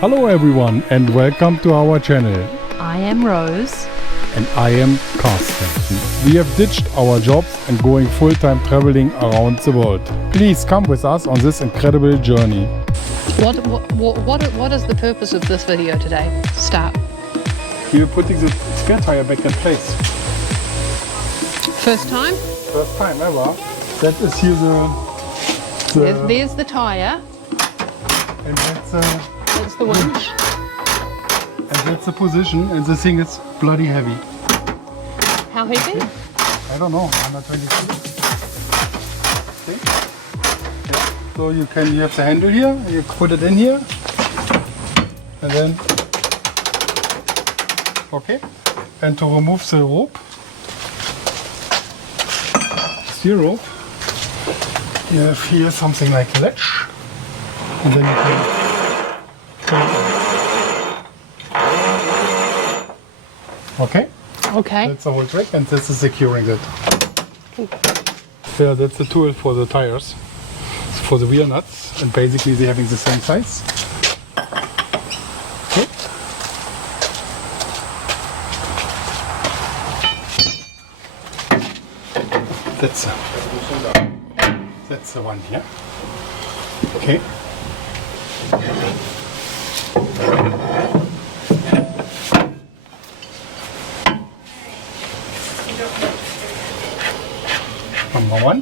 Hello everyone and welcome to our channel. I am Rose. And I am Carsten. We have ditched our jobs and going full-time traveling around the world. Please come with us on this incredible journey. What is the purpose of this video today? Start. We're putting the spare tire back in place. First time? First time ever. That is here There's the tire. And that's the winch. And that's the position, and the thing is bloody heavy. How heavy? I don't know, 120 kg. Okay. Yeah. So you have the handle here, and you put it in here, and then, okay. And to remove the rope, steel rope, you have here something like a latch, and then you can. Okay? Okay. That's the whole trick, and this is securing it. Yeah, that's the tool for the tires. It's for the wheel nuts, and basically they're having the same size. Okay. That's the one here. Okay. Number one.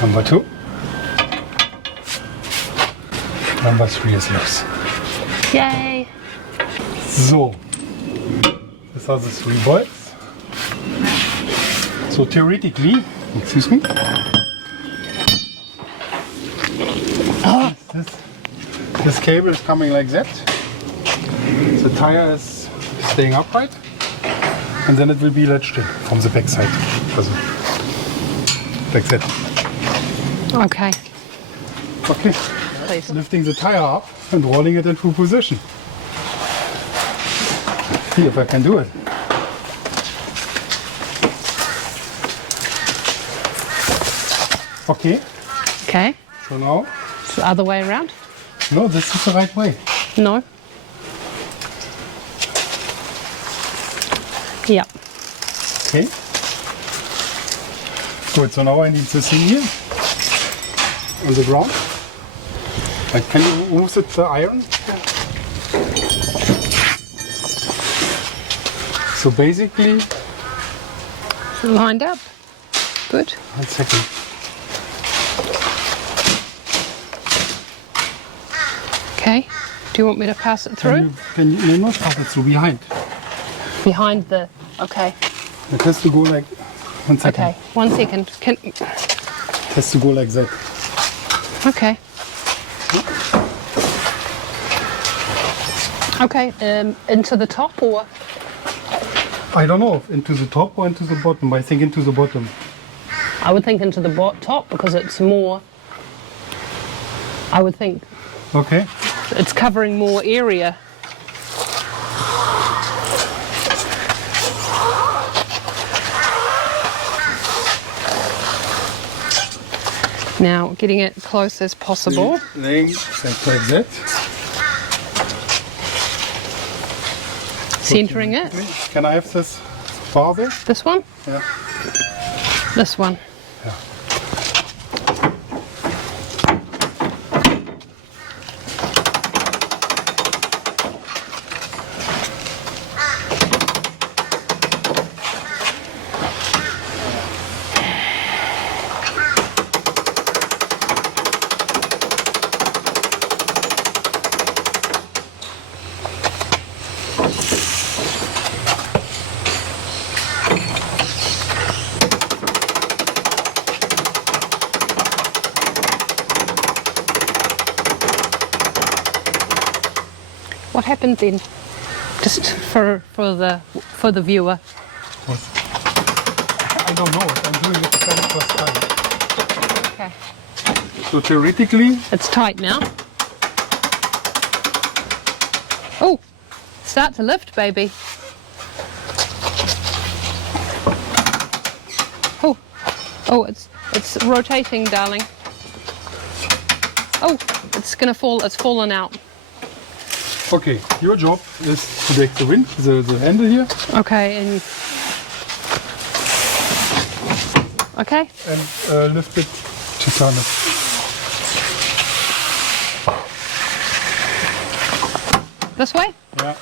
Number two. Number three is loose. Yay! So, these are the 3 bolts. So theoretically, excuse me, this cable is coming like that. The tire is staying upright. And then it will be latched in from the back side. Like that. Okay. Okay. Please. Lifting the tire up and rolling it into position. See if I can do it. Okay. Okay. So now? It's the other way around? No, this is the right way. No. Yeah. Okay. Good, so now I need this thing here on the ground. Can you move the iron? So basically... Lined up. Good. 1 second. Okay. Do you want me to pass it through? Can you not pass it through behind? Behind the... Okay. It has to go like... 1 second. Okay. 1 second. It has to go like that. Okay. Okay. Into the top or? I don't know if into the top or into the bottom. I think into the bottom. I would think into the top because it's more. I would think. Okay. It's covering more area. Now, getting it close as possible. Laying like that. Centering it. Can I have this bar there? This one? Yeah. This one. Yeah. What happened then? Just for the viewer. I don't know. I'm doing it the very first time. Okay. So theoretically, It's tight now. Oh, start to lift, baby. Oh, it's rotating, darling. Oh, it's gonna fall. It's fallen out. Okay, your job is to take the winch, the handle here, Okay, and okay. and lift it to turn it. This way. Yeah.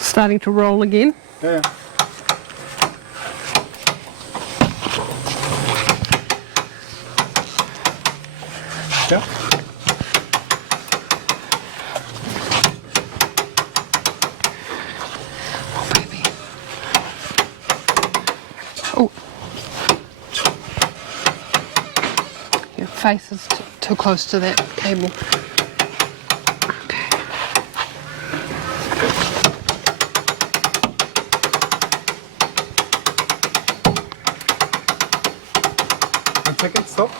Starting to roll again. Yeah. Yeah. Oh, baby. Oh. Your face is too close to that cable. Okay. One second, stop.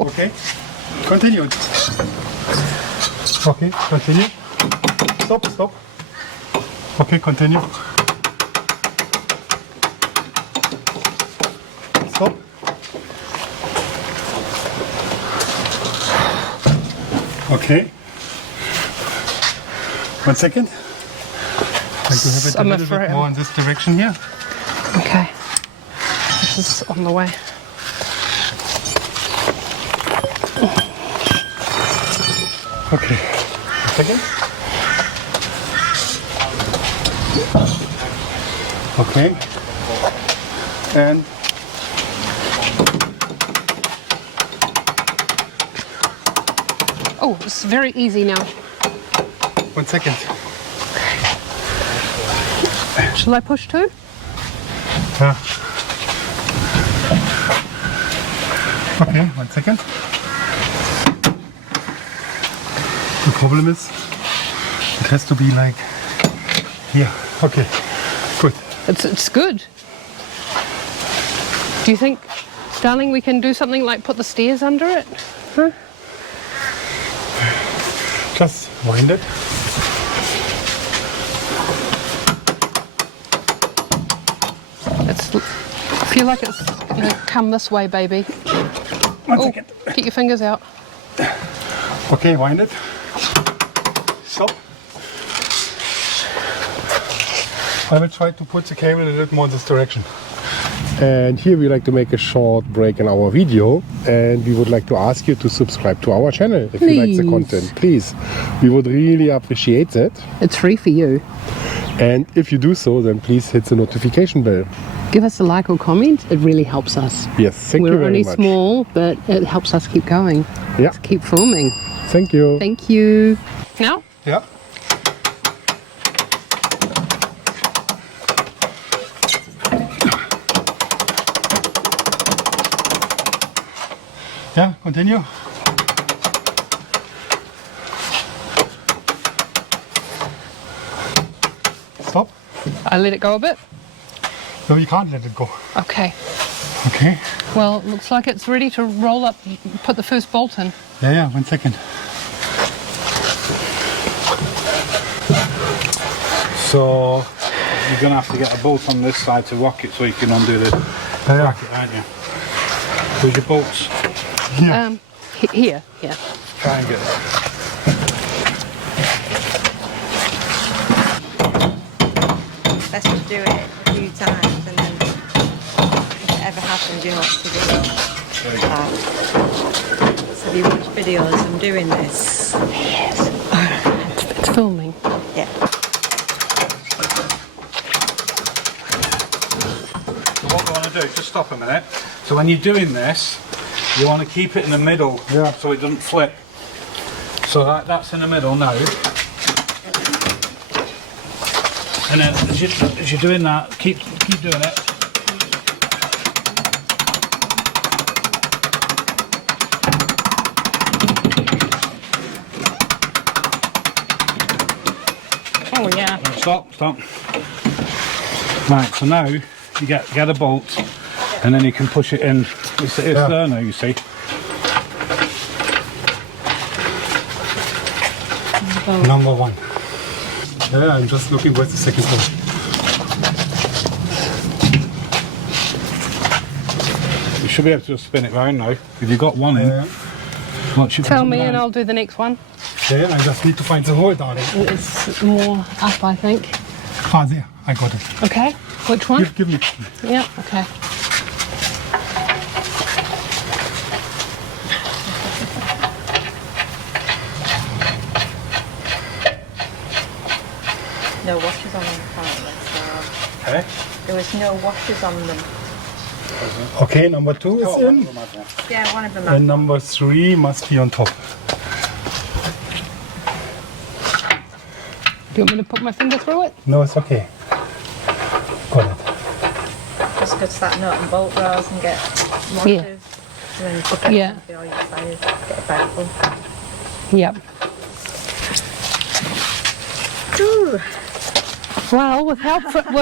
Okay, continue. Okay, continue. Stop, stop. Okay, continue. Stop. Okay. 1 second. Like to have it a I'm little afraid. bit more in this direction here. Okay. This is on the way. Okay. 1 second. Okay. And Oh, it's very easy now. 1 second. Shall I push too? Yeah. Okay, 1 second. The problem is, it has to be like here. Okay, good. It's good. Do you think, darling, we can do something like put the stairs under it? Huh? Just wind it. I feel like it's gonna come this way, baby. 1 second. Get your fingers out. Okay, wind it. Stop. I will try to put the cable a little more in this direction. And here we like to make a short break in our video, and we would like to ask you to subscribe to our channel if you like the Please. content. Please, we would really appreciate it. It's free for you. And if you do so, then please hit the notification bell. Give us a like or comment. It really helps us. Yes, thank you We're very only much. small, but it helps us keep going. Yeah, Keep filming. thank you. Thank you. Now? Yeah. Yeah, continue. Stop. I let it go a bit? No, you can't let it go. Okay. Okay. Well, looks like it's ready to roll up, put the first bolt in. Yeah, 1 second. So you're going to have to get a bolt on this side to rock it so you can undo the bracket, aren't you? Where's your bolts? Here. Try and get it. Best to do it a few times, and then if it ever happens, you know what to do. So if you watch videos, I'm doing this. Yes. It's filming. Yeah. So what we want to do, just stop a minute. So when you're doing this, you want to keep it in the middle so it doesn't flip. So that's in the middle now. And then as you're doing that, keep doing it. Oh, yeah. Stop. Right, so now you get a bolt and then you can push it in. It's there now, you see. Number 1. Yeah, I'm just looking for the second one. You should be able to just spin it round now. If you've got one in, watch it. Tell me and I'll do the next one. Yeah, I just need to find the hole, darling. It's more up, I think. Ah, there, I got it. Okay, which one? Give me. Yeah, okay. No washes on them apparently, so Okay. there was no washes on them. Okay, number 2 is in. Yeah, one of them. And number 3 must be on top. Do you want me to put my finger through it? No, it's okay. Got it. Just go to that nut and bolt rows and get washes. Yeah. And then you put it Yeah. on all your tires, get a bag. Yep. Ooh. Well, with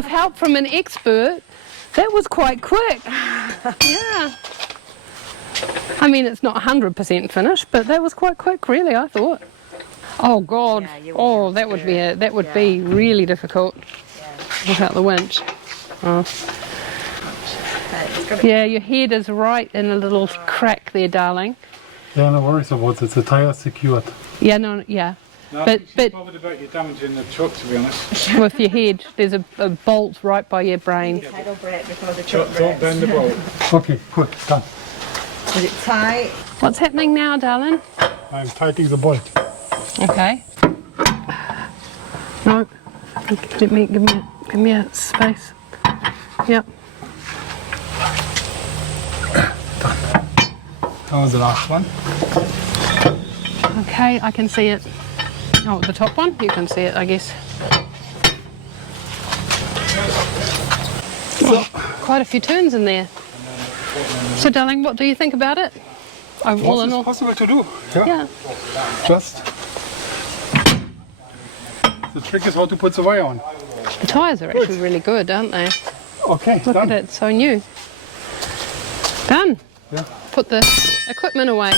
help from an expert, that was quite quick. Yeah. I mean, it's not 100% finished, but that was quite quick, really, I thought. Oh God. Yeah, you Oh, wouldn't that would be do it. that would be really difficult without the winch. Oh. It's got to Yeah, your head is right in a little crack there, darling. Yeah, no worries about it. The tire is secured. Yeah, no, yeah. No, But- but bothered about you damaging the truck, to be honest. With your head, there's a bolt right by your brain. be pedal brake before the truck Don't brakes. bend the bolt. Okay, good, done. Is it tight? What's happening now, darling? I'm tightening the bolt. Okay. No. Give me a space. Yep. That was the last one. Okay, I can see it. Oh, the top one? You can see it, I guess. Oh, quite a few turns in there. So, darling, what do you think about it? All in It's all. possible to do. Yeah. Just. The trick is how to put the wire on. The tyres are actually really good, aren't they? Okay, Look done. at it, so new. Done. Yeah. Put the equipment away.